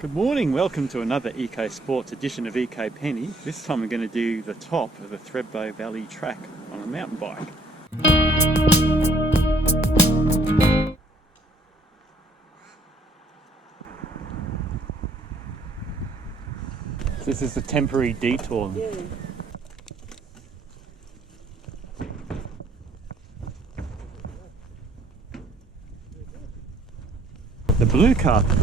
Good morning, welcome to another Eco Sports edition of ecopenny. This time we're going to do the top of the Thredbo Valley Track on a mountain bike. This is a temporary detour. Yeah. The blue carpet.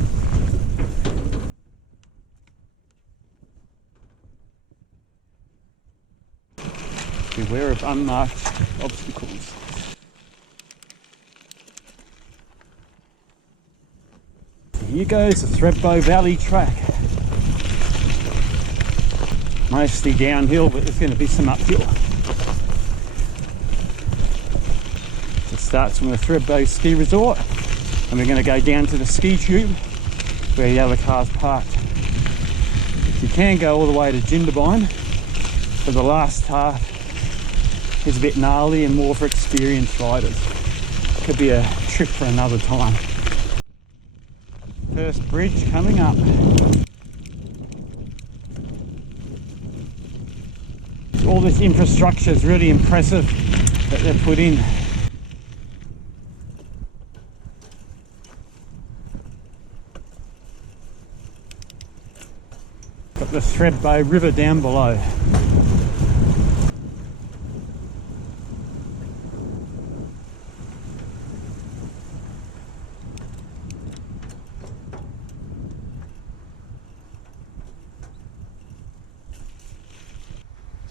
Beware of unmarked obstacles. Here goes the Thredbo Valley Track. Mostly downhill, but there's going to be some uphill. It starts from the Thredbo ski resort, and we're going to go down to the Skitube where the other car's parked. You can go all the way to Jindabyne, but the last half is a bit gnarly and more for experienced riders. Could be a trip for another time. First bridge coming up. All this infrastructure is really impressive that they've put in. Got the Thredbo River down below.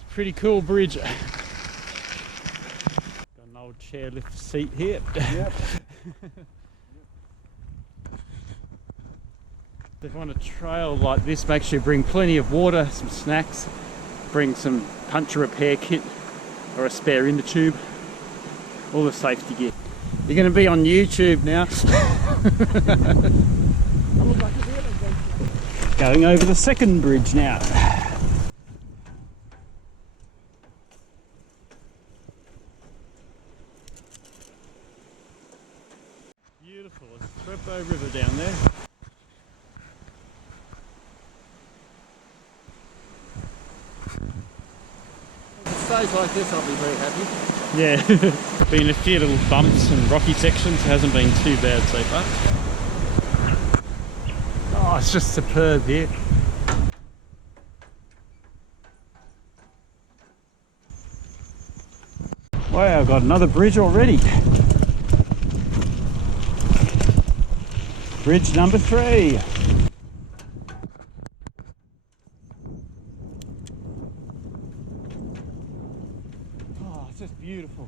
Pretty cool bridge. Got an old chairlift seat here. Yep. If you want a trail like this, make sure you bring plenty of water, some snacks, bring some puncture repair kit or a spare in the tube, all the safety gear. You're going to be on YouTube now. Going over the second bridge now. Beautiful, it's the Thredbo River down there. If it stays like this, I'll be very happy. Yeah, been a few little bumps and rocky sections, it hasn't been too bad so far. Oh, it's just superb here. Wow, I've got another bridge already. Bridge number 3. Oh, it's just beautiful.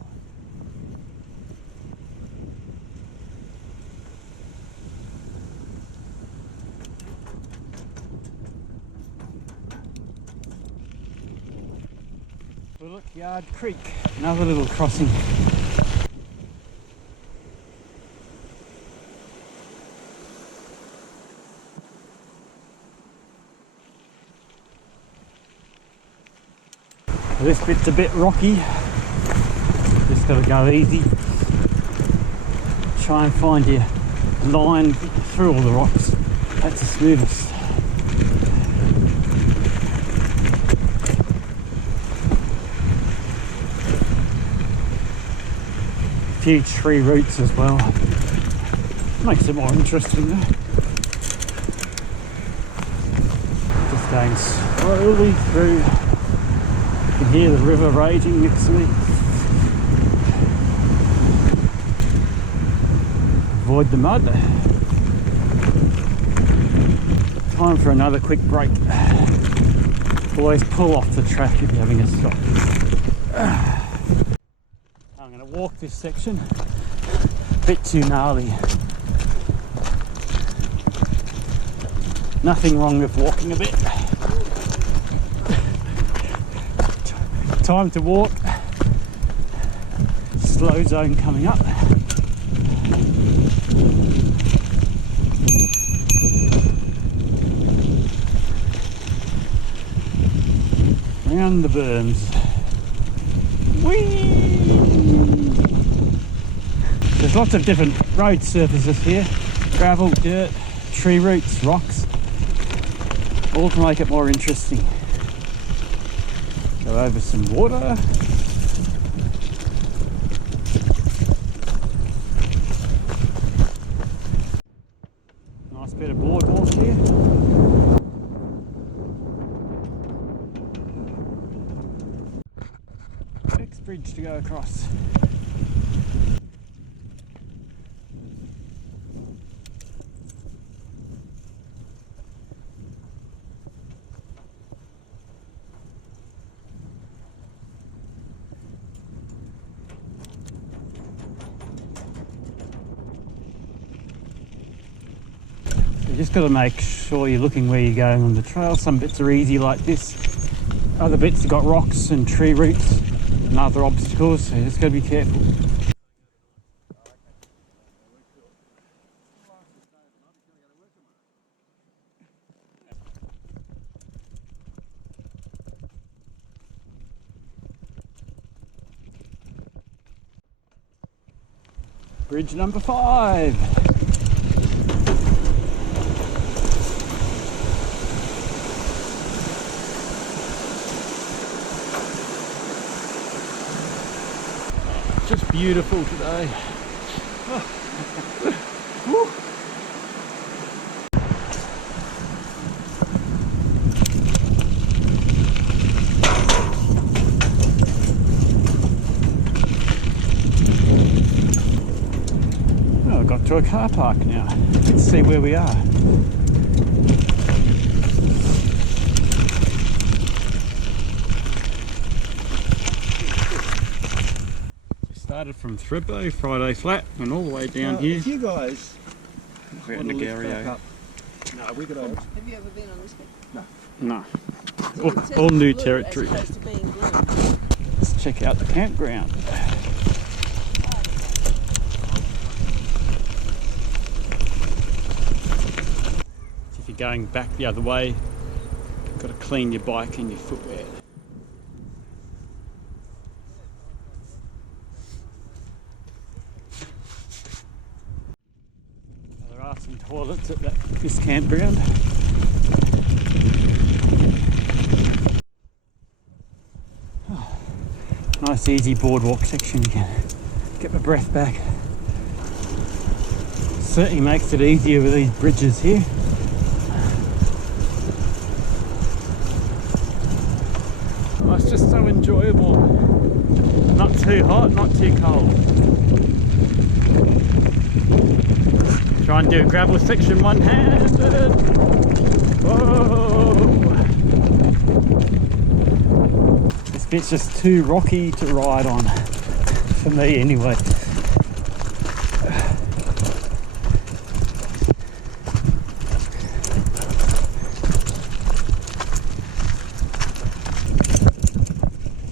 Bullocks Creek, another little crossing. This bit's a bit rocky, just got to go easy. Try and find your line through all the rocks. That's the smoothest. A few tree roots as well. Makes it more interesting though. Just going slowly through. You can hear the river raging next to me. Avoid the mud. Time for another quick break. Always pull off the track if you're having a stop. I'm going to walk this section. A bit too gnarly. Nothing wrong with walking a bit. Time to walk. Slow zone coming up. Round the berms. Whee! There's lots of different road surfaces here. Gravel, dirt, tree roots, rocks. all to make it more interesting. Go over some water. Nice bit of boardwalk here. Next bridge to go across. You just got to make sure you're looking where you're going on the trail. Some bits are easy like this. Other bits have got rocks and tree roots and other obstacles, so you just got to be careful. Bridge number 5. Just beautiful today. Oh, I got to a car park now. Let's see where we are. Started from Thredbo, Friday Flat, and all the way down here. If you guys We're in the Gario. No, we could over. Have you ever been on this bit? No. So it says All new blue territory. As opposed to being green. Let's check out the campground. If you're going back the other way, you've got to clean your bike and your footwear. There are some toilets at this campground. Oh, nice easy boardwalk section again. Get my breath back. Certainly makes it easier with these bridges here. Oh, it's just so enjoyable. Not too hot, not too cold. Try and do a gravel section one-handed. Whoa! This bit's just too rocky to ride on, for me anyway.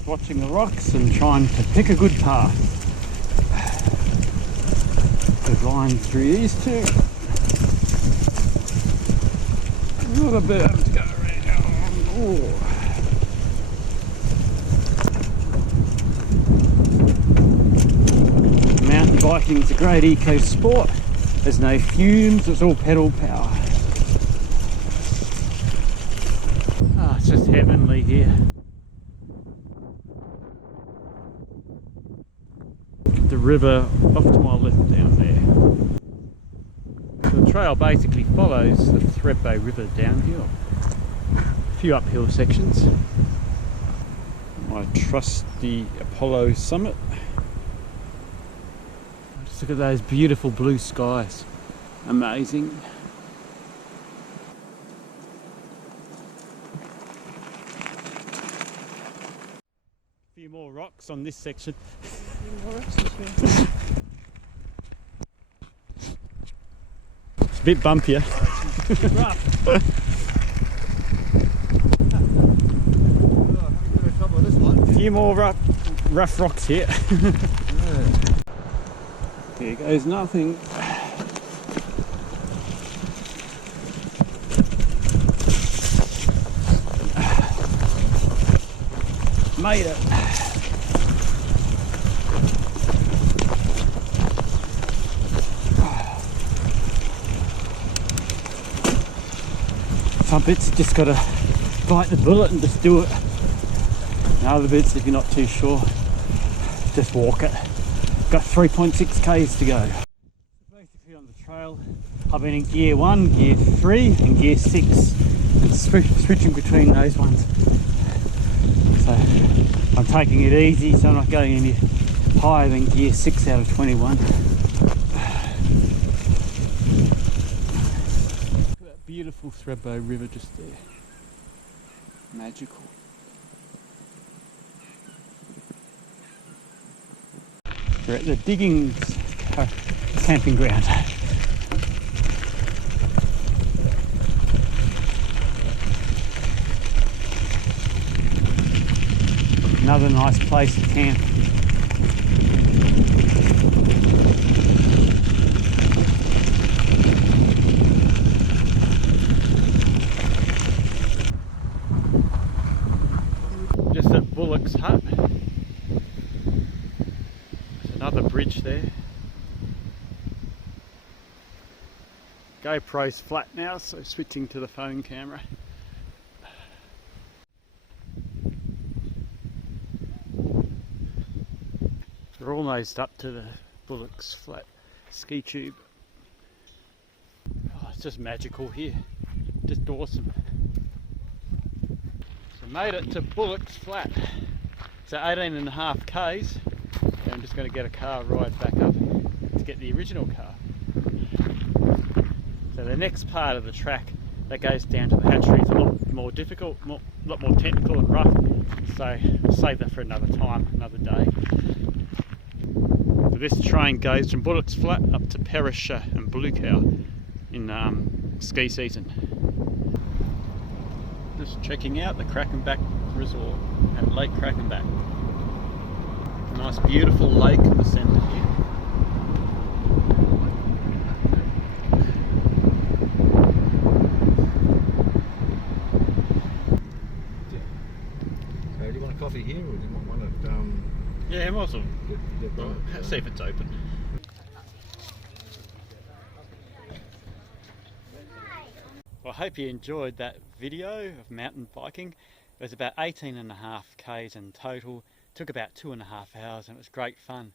Watching the rocks and trying to pick a good path. Good line through these two. Not a berm to go around. Ooh. Mountain biking is a great eco sport. There's no fumes, it's all pedal power. Ah, it's just heavenly here. The river off to my left down there. So the trail basically follows the Thredbo River downhill. A few uphill sections. My trusty Apollo summit. Just look at those beautiful blue skies. Amazing. A few more rocks on this section. It's a bit bumpier. A few more rough rocks here. Here goes nothing. Made it. some bits you just got to bite the bullet and just do it. And other bits, if you're not too sure, just walk it. Got 3.6 k's to go. Basically on the trail, I've been in gear 1, gear 3 and gear 6. Switching between those ones. So I'm taking it easy, so I'm not going any higher than gear 6 out of 21. That beautiful Thredbo River just there. Magical. We're at the diggings camping ground. Another nice place to camp. Just at Bullocks Hut. There's another bridge there. GoPro's flat now, so switching to the phone camera. We're almost up to the Bullocks Flat ski tube. Oh, it's just magical here, just awesome. So made it to Bullocks Flat. So 18.5 k's, and I'm just going to get a car ride back up to get the original car. So the next part of the track that goes down to the hatchery is a lot more difficult, a lot more technical and rough. So I'll save that for another time, another day. So this train goes from Bullocks Flat up to Perisher and Blue Cow in ski season. Just checking out the Crackenback Resort at Lake Crackenback. A nice beautiful lake in the centre here. Do you want a coffee here, or do you want one at Yeah, I might as well right. see if it's open. Well, I hope you enjoyed that video of mountain biking. It was about 18.5 k's in total. Took about 2.5 hours and it was great fun.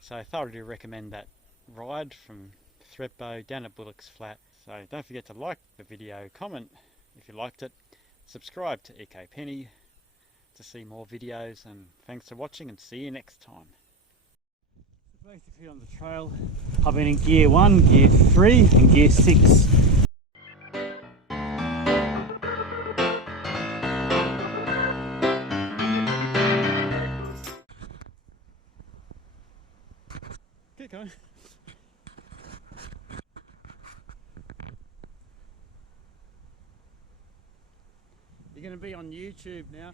So I thoroughly recommend that ride from Thredbo down at Bullocks Flat. So don't forget to like the video, comment if you liked it, subscribe to ecopenny to see more videos, and thanks for watching and see you next time. So basically on the trail, I've been in gear 1, gear 3 and gear 6. Keep going. You're going to be on YouTube now.